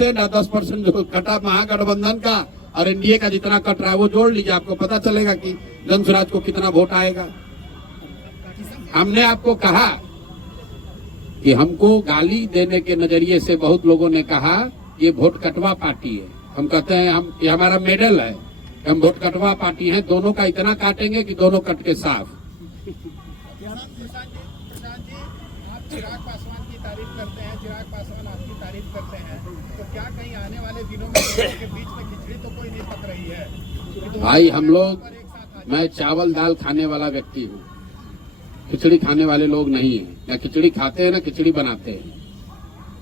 ना 10% जो कटा महागठबंधन का और एनडीए का जितना कट रहा है वो जोड़ लीजिए, आपको पता चलेगा कि जनसुराज को कितना वोट आएगा। हमने आपको कहा कि हमको गाली देने के नजरिए से बहुत लोगों ने कहा ये वोट कटवा पार्टी है। हम कहते हैं हम ये हमारा मेडल है, हम वोट कटवा पार्टी हैं, दोनों का इतना काटेंगे कि दोनों कट के साफ। चिराग पासवान की तारीफ करते हैं, चिराग पासवान आपकी तारीफ करते हैं, तो क्या कहीं आने वाले दिनों में के बीच में खिचड़ी तो कोई नहीं पक रही है? भाई हम लोग, मैं चावल दाल खाने वाला व्यक्ति हूँ, खिचड़ी खाने वाले लोग नहीं है। ना खिचड़ी खाते हैं ना खिचड़ी बनाते हैं।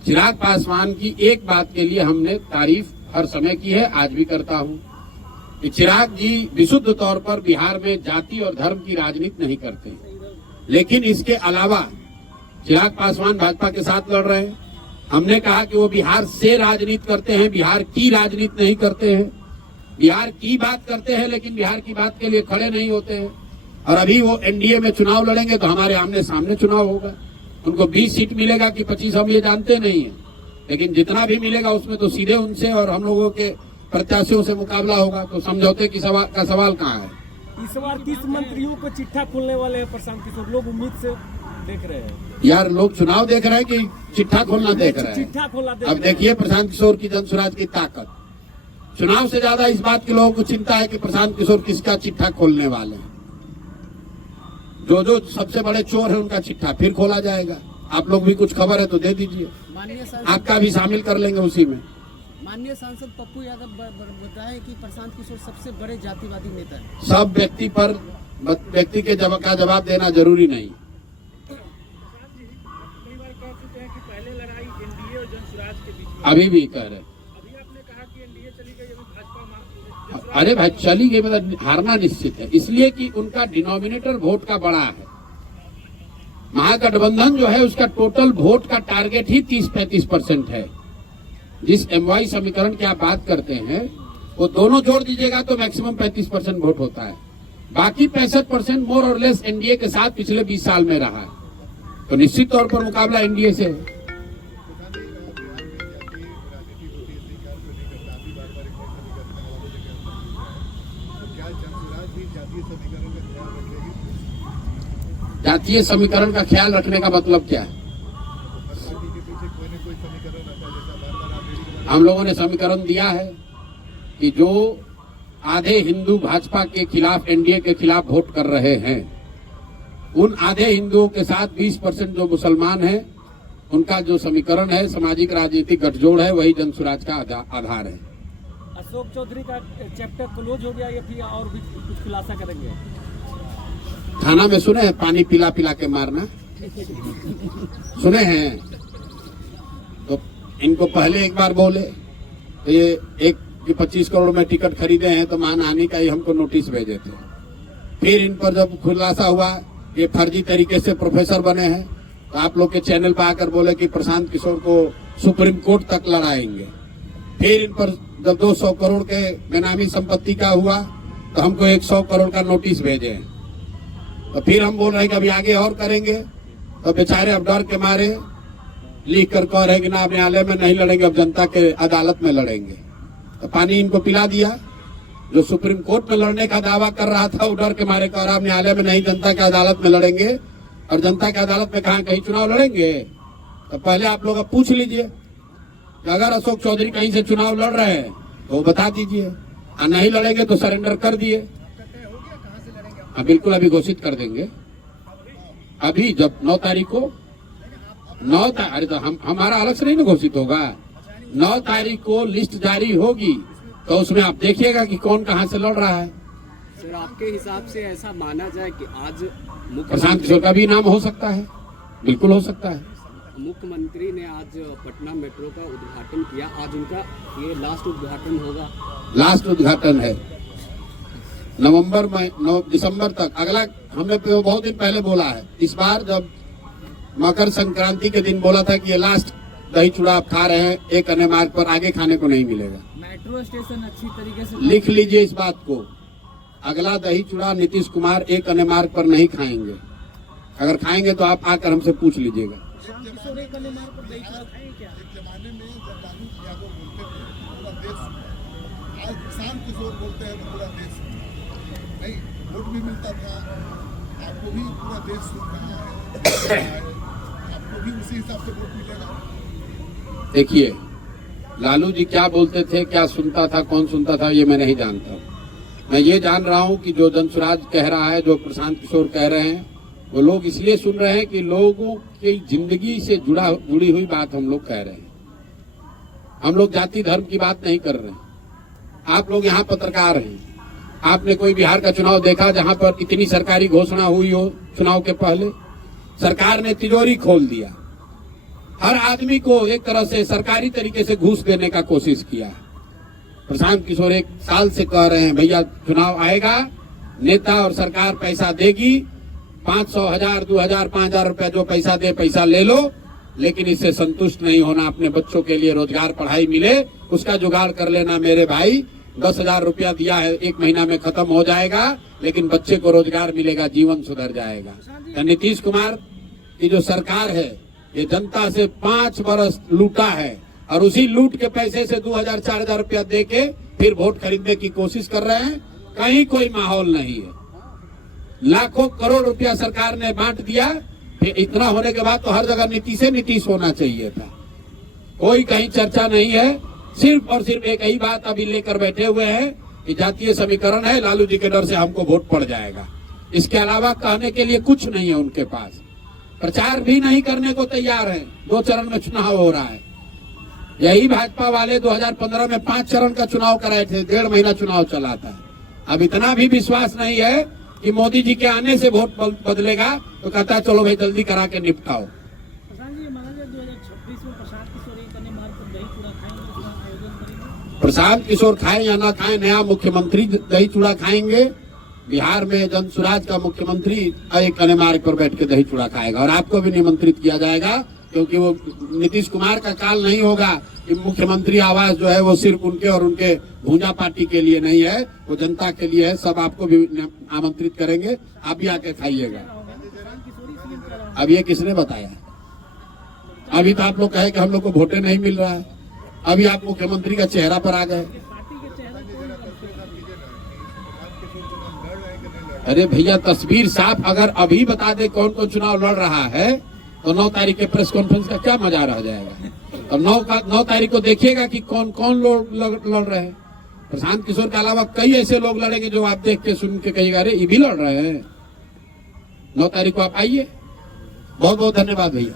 चिराग पासवान की एक बात के लिए हमने तारीफ हर समय की है, आज भी करता हूँ कि चिराग जी विशुद्ध तौर पर बिहार में जाति और धर्म की राजनीति नहीं करते, लेकिन इसके अलावा चिराग पासवान भाजपा के साथ लड़ रहे हैं। हमने कहा कि वो बिहार से राजनीति करते हैं, बिहार की राजनीति नहीं करते हैं। बिहार की बात करते हैं लेकिन बिहार की बात के लिए खड़े नहीं होते हैं। और अभी वो एनडीए में चुनाव लड़ेंगे तो हमारे आमने सामने चुनाव होगा। उनको 20 सीट मिलेगा कि 25, हम ये जानते नहीं है, लेकिन जितना भी मिलेगा उसमें तो सीधे उनसे और हम लोगों के प्रत्याशियों से मुकाबला होगा। तो समझौते की सवाल कहाँ है? इस बार 30 मंत्रियों को चिट्ठा खोलने वाले हैं प्रशांत किशोर, लोग उम्मीद से देख रहे हैं। यार लोग चुनाव देख रहे हैं कि चिट्ठा खोलना देख रहे हैं? चिट्ठा खोलना देख अब देखिए प्रशांत किशोर की जनसुराज की ताकत। चुनाव से ज्यादा इस बात के लोगों को चिंता है कि प्रशांत किशोर किसका चिट्ठा खोलने वाले हैं। जो सबसे बड़े चोर है उनका चिट्ठा फिर खोला जाएगा। आप लोग भी कुछ खबर है तो दे दीजिए, आपका भी शामिल कर लेंगे उसी में। माननीय सांसद पप्पू यादव बताए कि प्रशांत किशोर सबसे बड़े जातिवादी नेता है। सब व्यक्ति के जवाब देना जरूरी नहीं। कई बार कह चुके हैं कि पहले लड़ाई एनडीए और जनसुराज के बीच में, अभी भी कह रहे। अभी आपने कहा कि एनडीए चली गई, अभी भाजपा। अरे भाई चली गई मतलब हारना निश्चित है, इसलिए कि उनका डिनोमिनेटर वोट का बड़ा है। महागठबंधन जो है उसका टोटल वोट का टारगेट ही 30-35% है। जिस एमवाई समीकरण की आप बात करते हैं वो दोनों जोड़ दीजिएगा तो मैक्सिमम 35% वोट होता है। बाकी 65% मोर और लेस एनडीए के साथ पिछले 20 साल में रहा है। तो निश्चित तौर पर मुकाबला एनडीए से है। जातीय समीकरण का ख्याल रखने का मतलब क्या है? हम लोगों ने समीकरण दिया है कि जो आधे हिंदू भाजपा के खिलाफ, एनडीए के खिलाफ वोट कर रहे हैं, उन आधे हिंदुओं के साथ 20% जो मुसलमान हैं, उनका जो समीकरण है, सामाजिक राजनीतिक गठजोड़ है, वही जनसुराज का आधार है। अशोक चौधरी का चैप्टर क्लोज हो गया या फिर और भी कुछ खुलासा करेंगे? थाना में सुने हैं पानी पिला पिला के मारना, सुने हैं? तो इनको पहले एक बार बोले तो ये 25 करोड़ में टिकट खरीदे हैं तो मानहानि का ही हमको नोटिस भेजे थे। फिर इन पर जब खुलासा हुआ ये फर्जी तरीके से प्रोफेसर बने हैं तो आप लोग के चैनल पर आकर बोले कि प्रशांत किशोर को सुप्रीम कोर्ट तक लड़ाएंगे। फिर इन पर जब 200 करोड़ के बेनामी संपत्ति का हुआ तो हमको 100 करोड़ का नोटिस भेजे। तो फिर हम बोल रहे हैं कि अभी आगे और करेंगे, तो बेचारे अब डर के मारे लिख कर कह रहे कि ना अब न्यायालय में नहीं लड़ेंगे, अब जनता के अदालत में लड़ेंगे। तो पानी इनको पिला दिया। जो सुप्रीम कोर्ट में लड़ने का दावा कर रहा था वो डर के मारे कह रहा न्यायालय में नहीं, जनता के अदालत में लड़ेंगे। और जनता के अदालत में कहा कहीं चुनाव लड़ेंगे? तो पहले आप लोग अब पूछ लीजिए कि अगर अशोक चौधरी कहीं से चुनाव लड़ रहे हैं तो बता दीजिए, और नहीं लड़ेंगे तो सरेंडर कर दिए। हाँ बिल्कुल, अभी घोषित कर देंगे। अभी जब 9 तारीख को अरे तो हमारा अलग से नहीं ना घोषित होगा। 9 तारीख को लिस्ट जारी होगी तो उसमें आप देखिएगा कि कौन कहां से लड़ रहा है। सर आपके हिसाब से ऐसा माना जाए कि आज प्रशांत किशोर का भी नाम हो सकता है, बिल्कुल हो सकता है। मुख्यमंत्री ने आज पटना मेट्रो का उद्घाटन किया, आज उनका ये लास्ट उद्घाटन होगा? लास्ट उद्घाटन है नवंबर में 9 दिसंबर तक। अगला हमने बहुत दिन पहले बोला है, इस बार जब मकर संक्रांति के दिन बोला था कि ये लास्ट दही चूड़ा आप खा रहे हैं, एक अन्य मार्ग पर आगे खाने को नहीं मिलेगा। मेट्रो स्टेशन अच्छी तरीके से लिख लीजिए इस बात को, अगला दही चूड़ा नीतीश कुमार एक अन्य मार्ग पर नहीं खाएंगे। अगर खाएंगे तो आप आकर हमसे पूछ लीजिएगा। किशोर बोलते हैं तो पूरा देश नहीं, वोट भी मिलता था, आपको भी पूरा देश सुन रहा है, आपको भी उसी हिसाब से वोट मिलेगा। देखिए, लालू जी क्या बोलते थे, क्या सुनता था, कौन सुनता था, ये मैं नहीं जानता। मैं ये जान रहा हूँ कि जो जनसुराज कह रहा है, जो प्रशांत किशोर कह रहे हैं, वो लोग इसलिए सुन रहे हैं कि लोगों की जिंदगी से जुड़ी हुई बात हम लोग कह रहे हैं। हम लोग जाति धर्म की बात नहीं कर रहे हैं। आप लोग यहाँ पत्रकार हैं, आपने कोई बिहार का चुनाव देखा जहाँ पर इतनी सरकारी घोषणा हुई हो चुनाव के पहले? सरकार ने तिजोरी खोल दिया, हर आदमी को एक तरह से सरकारी तरीके से घूस देने का कोशिश किया। प्रशांत किशोर 1 साल से कह रहे हैं भैया चुनाव आएगा, नेता और सरकार पैसा देगी, 500, 1000, 2000, 5000 रुपया जो पैसा दे पैसा ले लो, लेकिन इससे संतुष्ट नहीं होना। अपने बच्चों के लिए रोजगार, पढ़ाई मिले उसका जुगाड़ कर लेना मेरे भाई। 10,000 रुपया दिया है, 1 महीना में खत्म हो जाएगा, लेकिन बच्चे को रोजगार मिलेगा, जीवन सुधर जाएगा। तो नीतीश कुमार की जो सरकार है, ये जनता से 5 बरस लूटा है और उसी लूट के पैसे से 2000, 4000 रुपया दे के फिर वोट खरीदने की कोशिश कर रहे हैं। कहीं कोई माहौल नहीं है। लाखों करोड़ रुपया सरकार ने बांट दिया, फिर इतना होने के बाद तो हर जगह नीतीश होना चाहिए था। कोई कहीं चर्चा नहीं है, सिर्फ और सिर्फ एक ही बात अभी लेकर बैठे हुए हैं कि जातीय समीकरण है, लालू जी के डर से हमको वोट पड़ जाएगा। इसके अलावा कहने के लिए कुछ नहीं है उनके पास। प्रचार भी नहीं करने को तैयार है। 2 चरण में चुनाव हो रहा है। यही भाजपा वाले 2015 में 5 चरण का चुनाव कराए थे, 1.5 महीना चुनाव चला था। अब इतना भी विश्वास नहीं है कि मोदी जी के आने से वोट बदलेगा, तो कहता है चलो भाई जल्दी करा के निपटाओ। प्रशांत किशोर खाए या ना खाए, नया मुख्यमंत्री दही चूड़ा खाएंगे। बिहार में जनसुराज का मुख्यमंत्री एक मार्ग पर बैठ के दही चूड़ा खाएगा और आपको भी निमंत्रित किया जाएगा, क्योंकि वो नीतीश कुमार का काल नहीं होगा कि मुख्यमंत्री आवास जो है वो सिर्फ उनके और उनके भूंजा पार्टी के लिए नहीं है, वो जनता के लिए है। सब आपको भी आमंत्रित करेंगे, आप भी आके खाइएगा। अब ये किसने बताया? अभी तो आप लोग कहे कि हम लोग को वोटें नहीं मिल रहा है, अभी आप मुख्यमंत्री का चेहरा पर आ गए। अरे भैया तस्वीर साफ अगर अभी बता दे कौन कौन चुनाव लड़ रहा है, तो 9 तारीख के प्रेस कॉन्फ्रेंस का क्या मजा रह जाएगा। तो 9 तारीख को देखिएगा कि कौन कौन लोग लड़ रहे हैं। प्रशांत किशोर के अलावा कई ऐसे लोग लड़ेंगे जो आप देख के सुन के कहिएगा अरे ये भी लड़ रहे हैं। 9 तारीख को आप आइए। बहुत बहुत धन्यवाद भैया।